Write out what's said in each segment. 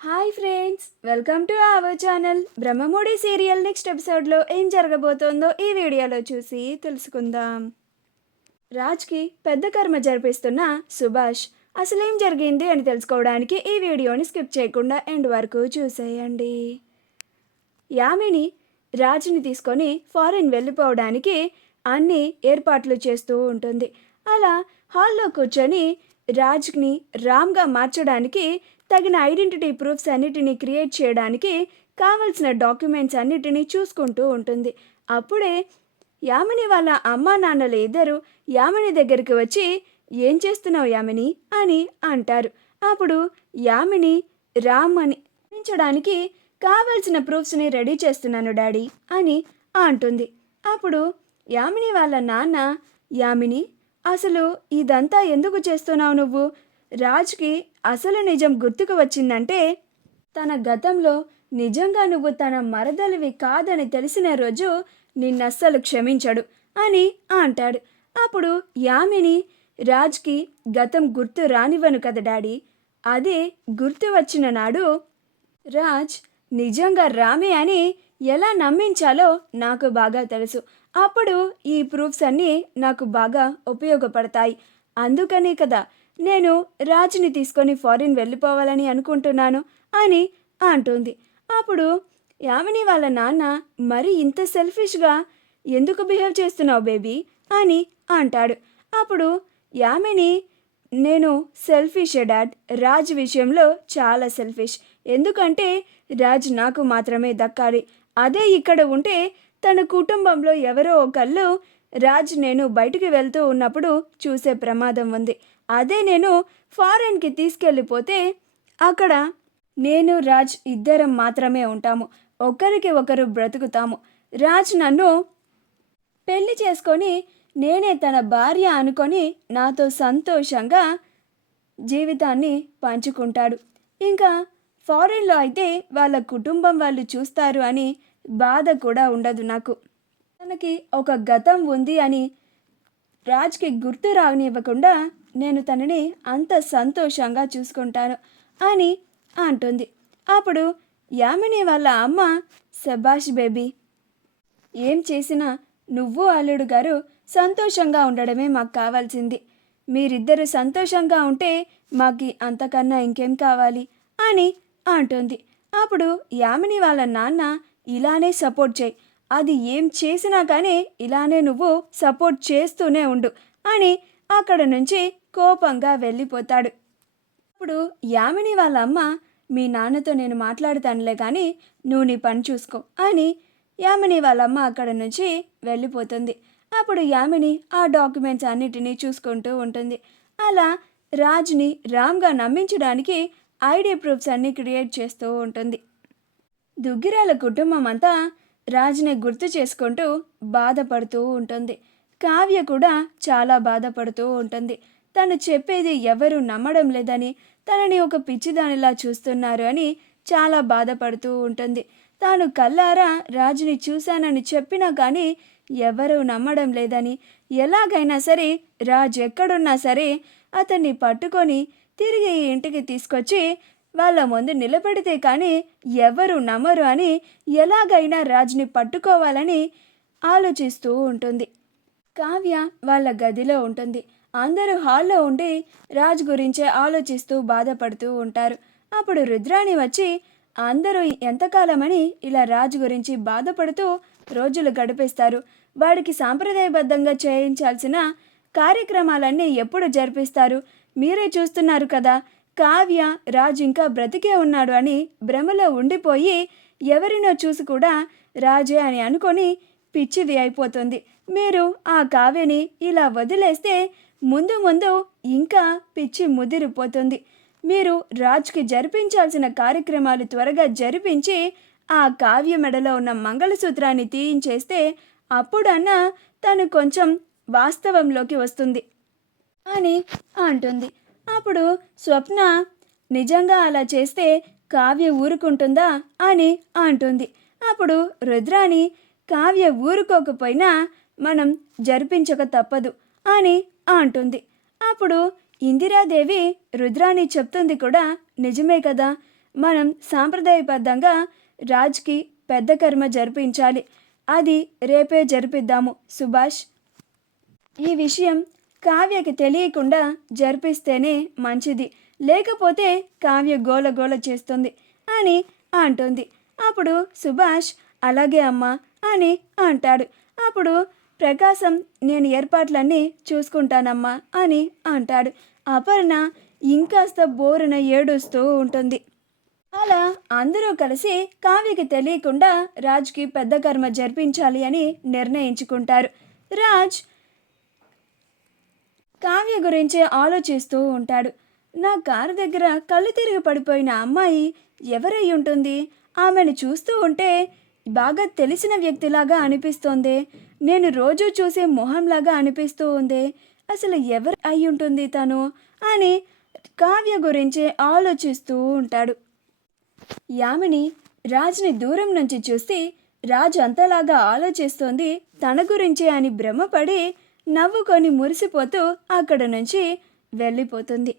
Hi friends, welcome to our channel. Brahmamudi serial next ఎపిసోడ్లో ఏం జరగబోతోందో ఈ వీడియోలో చూసి తెలుసుకుందాం. రాజ్కి పెద్ద కర్మ జరిపిస్తున్న సుభాష్ అసలేం జరిగింది అని తెలుసుకోవడానికి ఈ వీడియోని స్కిప్ చేయకుండా ఎండ్ వరకు చూసేయండి. యామిని రాజ్ని తీసుకొని ఫారిన్ వెళ్ళిపోవడానికి అన్ని ఏర్పాట్లు చేస్తూ ఉంటుంది. అలా హాల్లో కూర్చొని రాజ్ని రామ్గా మార్చడానికి తగిన ఐడెంటిటీ ప్రూఫ్స్ అన్నిటినీ క్రియేట్ చేయడానికి కావలసిన డాక్యుమెంట్స్ అన్నిటినీ చూసుకుంటూ ఉంటుంది. అప్పుడే యామిని వాళ్ళ అమ్మా నాన్నలు ఇద్దరు యామిని దగ్గరికి వచ్చి, ఏం చేస్తున్నావు యామిని అని అంటారు. అప్పుడు యామిని రామ్ అని అందించడానికి కావలసిన ప్రూఫ్స్ని రెడీ చేస్తున్నాను డాడీ అని అంటుంది. అప్పుడు యామిని వాళ్ళ నాన్న, యామిని అసలు ఇదంతా ఎందుకు చేస్తున్నావు నువ్వు? రాజ్కి అసలు నిజం గుర్తుకు వచ్చిందంటే తన గతంలో నిజంగా నువ్వు తన మరదలివి కాదని తెలిసిన రోజు నిన్నస్సలు క్షమించడు అని అంటాడు. అప్పుడు యామిని, రాజ్కి గతం గుర్తు రానివ్వను కదా డాడీ, అదే గుర్తు వచ్చిన నాడు రాజ్ నిజంగా రామే అని ఎలా నమ్మించాలో నాకు బాగా తెలుసు. అప్పుడు ఈ ప్రూఫ్స్ అన్నీ నాకు బాగా ఉపయోగపడతాయి. అందుకనే కదా నేను రాజ్ని తీసుకొని ఫారిన్ వెళ్ళిపోవాలని అనుకుంటున్నాను అని అంటుంది. అప్పుడు యామిని వాళ్ళ నాన్న, మరి ఇంత సెల్ఫిష్గా ఎందుకు బిహేవ్ చేస్తున్నావు బేబీ అని అంటాడు. అప్పుడు యామిని, నేను సెల్ఫిష్ డాడ్, రాజ్ విషయంలో చాలా సెల్ఫిష్. ఎందుకంటే రాజ్ నాకు మాత్రమే దక్కాలి. అదే ఇక్కడ ఉంటే తన కుటుంబంలో ఎవరో ఒకళ్ళు రాజ్ నేను బయటికి వెళ్తూ ఉన్నప్పుడు చూసే ప్రమాదం ఉంది. అదే నేను ఫారెన్కి తీసుకెళ్ళిపోతే అక్కడ నేను రాజ్ ఇద్దరం మాత్రమే ఉంటాము, ఒకరికి ఒకరు బ్రతుకుతాము. రాజ్ నన్ను పెళ్లి చేసుకొని నేనే తన భార్య అనుకొని నాతో సంతోషంగా జీవితాన్ని పంచుకుంటాడు. ఇంకా ఫారెన్లో అయితే వాళ్ళ కుటుంబం వాళ్ళు చూస్తారు అని బాధ కూడా ఉండదు నాకు. తనకి ఒక గతం ఉంది అని రాజ్కి గుర్తు రానివ్వకుండా నేను తనని అంత సంతోషంగా చూసుకుంటాను అని అంటుంది. అప్పుడు యామిని వాళ్ళ అమ్మ, శభాష్ బేబీ, ఏం చేసినా నువ్వు అల్లుడు గారు సంతోషంగా ఉండడమే మాకు కావాల్సింది. మీరిద్దరు సంతోషంగా ఉంటే మాకు అంతకన్నా ఇంకేం కావాలి అని అంటుంది. అప్పుడు యామిని వాళ్ళ నాన్న, ఇలానే సపోర్ట్ చేయి, అది ఏం చేసినా కానీ ఇలానే నువ్వు సపోర్ట్ చేస్తూనే ఉండు అని అక్కడ నుంచి కోపంగా వెళ్ళిపోతాడు. అప్పుడు యామిని వాళ్ళ అమ్మ, మీ నాన్నతో నేను మాట్లాడుతానులే కానీ నువ్వు నీ పని చూసుకో అని యామిని వాళ్ళమ్మ అక్కడ నుంచి వెళ్ళిపోతుంది. అప్పుడు యామిని ఆ డాక్యుమెంట్స్ అన్నిటినీ చూసుకుంటూ ఉంటుంది. అలా రాజ్ని రామ్గా నమ్మించడానికి ఐడి ప్రూఫ్స్ అన్నీ క్రియేట్ చేస్తూ ఉంటుంది. దుగ్గిరాల కుటుంబం అంతా రాజ్ని గుర్తు చేసుకుంటూ బాధపడుతూ ఉంటుంది. కావ్య కూడా చాలా బాధపడుతూ ఉంటుంది. తను చెప్పేది ఎవరు నమ్మడం లేదని, తనని ఒక పిచ్చిదానిలా చూస్తున్నారు అని చాలా బాధపడుతూ ఉంటుంది. తాను కల్లారా రాజుని చూశానని చెప్పినా కానీ ఎవరూ నమ్మడం లేదని, ఎలాగైనా సరే రాజ్ ఎక్కడున్నా సరే అతన్ని పట్టుకొని తిరిగి ఇంటికి తీసుకొచ్చి వాళ్ళ ముందు నిలబెడితే కానీ ఎవరు నమ్మరు అని ఎలాగైనా రాజ్ని పట్టుకోవాలని ఆలోచిస్తూ ఉంటుంది. కావ్య వాళ్ళ గదిలో ఉంటుంది. అందరూ హాల్లో ఉండి రాజ్ గురించే ఆలోచిస్తూ బాధపడుతూ ఉంటారు. అప్పుడు రుద్రాణి వచ్చి, అందరూ ఎంతకాలమని ఇలా రాజ్ గురించి బాధపడుతూ రోజులు గడిపేస్తారు, వాడికి సాంప్రదాయబద్ధంగా చేయించాల్సిన కార్యక్రమాలన్నీ ఎప్పుడు జరిపిస్తారు, మీరే చూస్తున్నారు కదా, కావ్య రాజ్ ఇంకా బ్రతికే ఉన్నాడు అని భ్రమలో ఉండిపోయి ఎవరినో చూసి కూడా రాజే అని అనుకొని పిచ్చిది అయిపోతుంది. మీరు ఆ కావ్యని ఇలా వదిలేస్తే ముందు ముందు ఇంకా పిచ్చి ముదిరిపోతుంది. మీరు రాజ్కి జరిపించాల్సిన కార్యక్రమాలు త్వరగా జరిపించి ఆ కావ్య మెడలో ఉన్న మంగళసూత్రాన్ని తీయించేస్తే అప్పుడన్నా తను కొంచెం వాస్తవంలోకి వస్తుంది అని అంటుంది. అప్పుడు స్వప్న, నిజంగా అలా చేస్తే కావ్య ఊరుకుంటుందా అని అంటుంది. అప్పుడు రుద్రాణి, కావ్య ఊరుకోకపోయినా మనం జరిపించక తప్పదు అని అంటుంది. అప్పుడు ఇందిరాదేవి రుద్రాణి చెప్తుంది కూడా నిజమే కదా, మనం సాంప్రదాయబద్ధంగా రాజ్కి పెద్ద కర్మ జరిపించాలి. అది రేపే జరిపిద్దాము సుభాష్. ఈ విషయం కావ్యకి తెలియకుండా జరిపిస్తేనే మంచిది, లేకపోతే కావ్య గోల గోల చేస్తుంది అని అంటుంది. అప్పుడు సుభాష్ అలాగే అమ్మా అని అంటాడు. అప్పుడు ప్రకాశం నేను ఏర్పాట్లన్నీ చూసుకుంటానమ్మా అని అంటాడు. అపర్ణ ఇంకాస్త బోరున ఏడుస్తూ ఉంటుంది. అలా అందరూ కలిసి కావ్యకి తెలియకుండా రాజ్కి పెద్ద కర్మ జరిపించాలి అని నిర్ణయించుకుంటారు. రాజ్ కావ్య గురించే ఆలోచిస్తూ ఉంటాడు. నా కారు దగ్గర కళ్ళు తిరిగి పడిపోయిన అమ్మాయి ఎవరై ఉంటుంది? ఆమెను చూస్తూ ఉంటే బాగా తెలిసిన వ్యక్తిలాగా అనిపిస్తోంది. నేను రోజు చూసే మొహంలాగా అనిపిస్తూ ఉంది. అసలు ఎవరు అయి ఉంటుంది తను అని కావ్య గురించే ఆలోచిస్తూ ఉంటాడు. యామిని రాజ్ని దూరం నుంచి చూసి రాజ్ అంతలాగా ఆలోచిస్తోంది తన గురించే అని భ్రమపడి నవ్వుకొని మురిసిపోతూ అక్కడ నుంచి వెళ్ళిపోతుంది.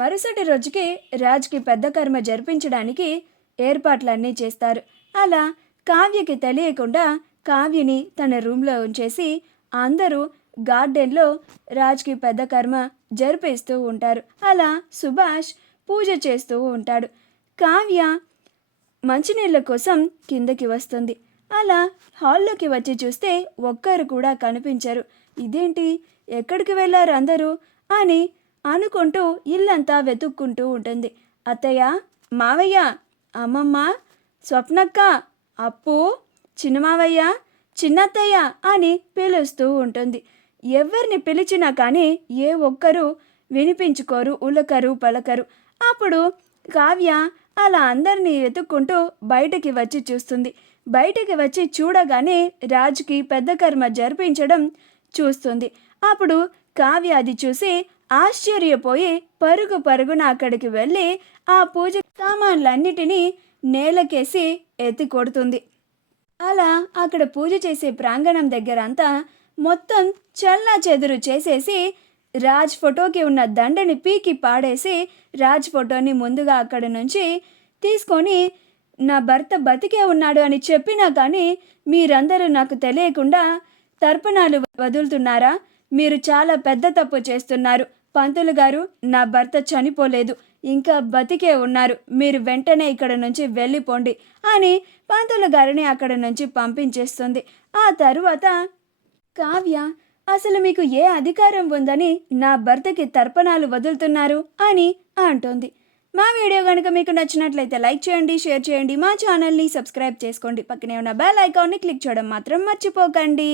మరుసటి రోజుకి రాజ్కి పెద్ద కర్మ జరిపించడానికి ఏర్పాట్లన్నీ చేస్తారు. అలా కావ్యకి తెలియకుండా కావ్యని తన రూమ్లో ఉంచేసి అందరూ గార్డెన్లో రాజ్కి పెద్ద కర్మ జరిపిస్తూ ఉంటారు. అలా సుభాష్ పూజ చేస్తూ ఉంటాడు. కావ్య మంచినీళ్ళ కోసం కిందకి వస్తుంది. అలా హాల్లోకి వచ్చి చూస్తే ఒక్కరు కూడా కనిపించరు. ఇదేంటి, ఎక్కడికి వెళ్ళారు అందరూ అని అనుకుంటూ ఇల్లంతా వెతుక్కుంటూ ఉంటుంది. అత్తయ్య, మావయ్య, అమ్మమ్మ, స్వప్నక్క, అప్పు, చిన్నమావయ్య, చిన్నత్తయ్య అని పిలుస్తూ ఉంటుంది. ఎవరిని పిలిచినా కానీ ఏ ఒక్కరూ వినిపించుకోరు, ఉలకరు పలకరు. అప్పుడు కావ్య అలా అందరినీ వెతుక్కుంటూ బయటికి వచ్చి చూస్తుంది. బయటికి వచ్చి చూడగానే రాజ్కి పెద్ద కర్మ జరిపించడం చూస్తుంది. అప్పుడు కావ్య అది చూసి ఆశ్చర్యపోయి పరుగు పరుగున అక్కడికి వెళ్ళి ఆ పూజ సామాన్లన్నిటినీ నేలకేసి ఎత్తి కొడుతుంది. అలా అక్కడ పూజ చేసే ప్రాంగణం దగ్గర అంతా మొత్తం చల్లా చెదురు చేసేసి రాజ్ ఫోటోకి ఉన్న దండని పీకి పాడేసి రాజ్ ఫోటోని ముందుగా అక్కడి నుంచి తీసుకొని నా భర్త బతికే ఉన్నాడు అని చెప్పినా కానీ మీరందరూ నాకు తెలియకుండా తర్పణాలు వదులుతున్నారా? మీరు చాలా పెద్ద తప్పు చేస్తున్నారు. పంతులు గారు, నా భర్త చనిపోలేదు, ఇంకా బతికే ఉన్నారు. మీరు వెంటనే ఇక్కడ నుంచి వెళ్ళిపోండి అని పంతులు గారిని అక్కడ నుంచి పంపించేస్తుంది. ఆ తరువాత కావ్య అసలు మీకు ఏ అధికారం ఉందని నా భర్తకి తర్పణాలు వదులుతున్నారు అని అంటోంది. మా వీడియో కనుక మీకు నచ్చినట్లయితే లైక్ చేయండి, షేర్ చేయండి, మా ఛానల్ని సబ్స్క్రైబ్ చేసుకోండి. పక్కనే ఉన్న బెల్ ఐకాన్ని క్లిక్ చేయడం మాత్రం మర్చిపోకండి.